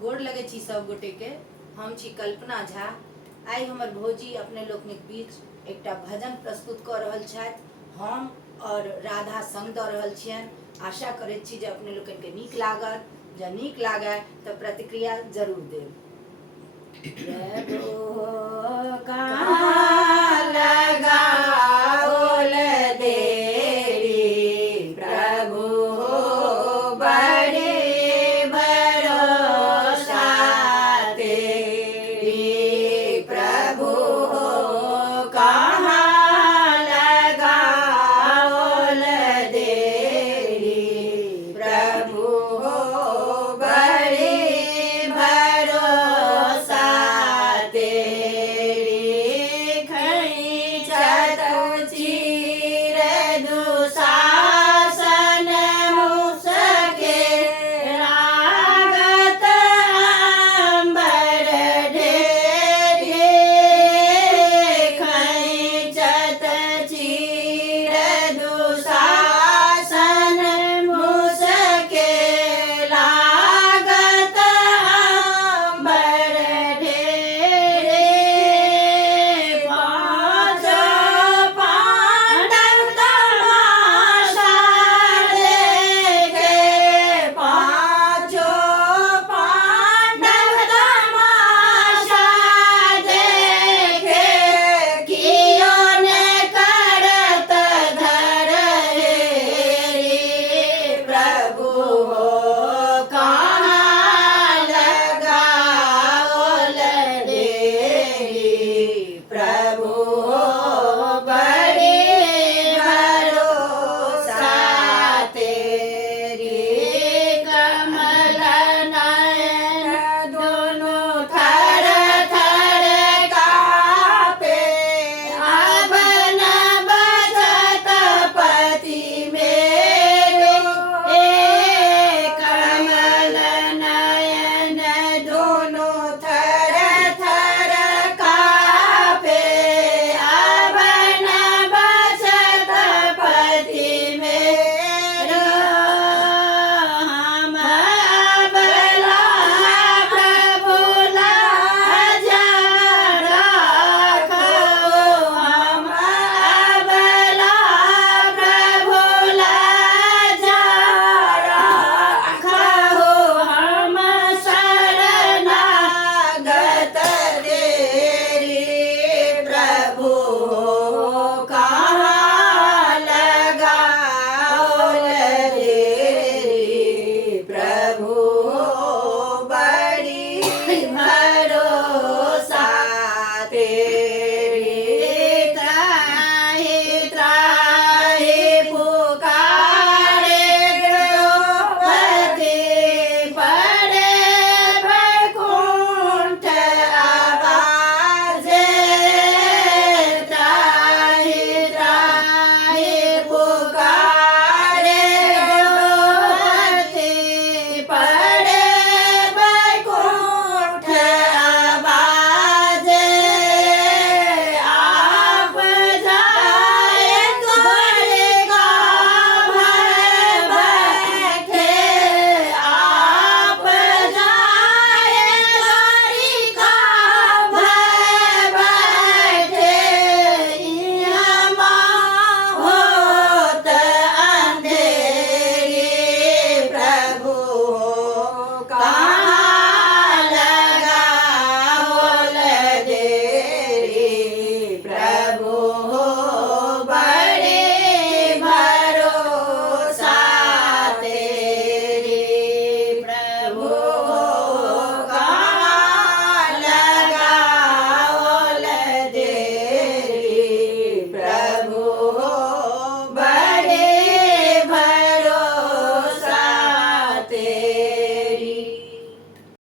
गोड़ लगे छी सब गोटे के। हम छी कल्पना झा। आई हमर भौजी अपने लोकनिक बीच एकटा भजन प्रस्तुत कर रहल छथि। हम और राधा संग दऽ रहल छियनि। आशा करैत छी जे अपने लोकनि के नीक लागत। जँ नीक लागय तऽ प्रतिक्रिया जरूर देब। जय हो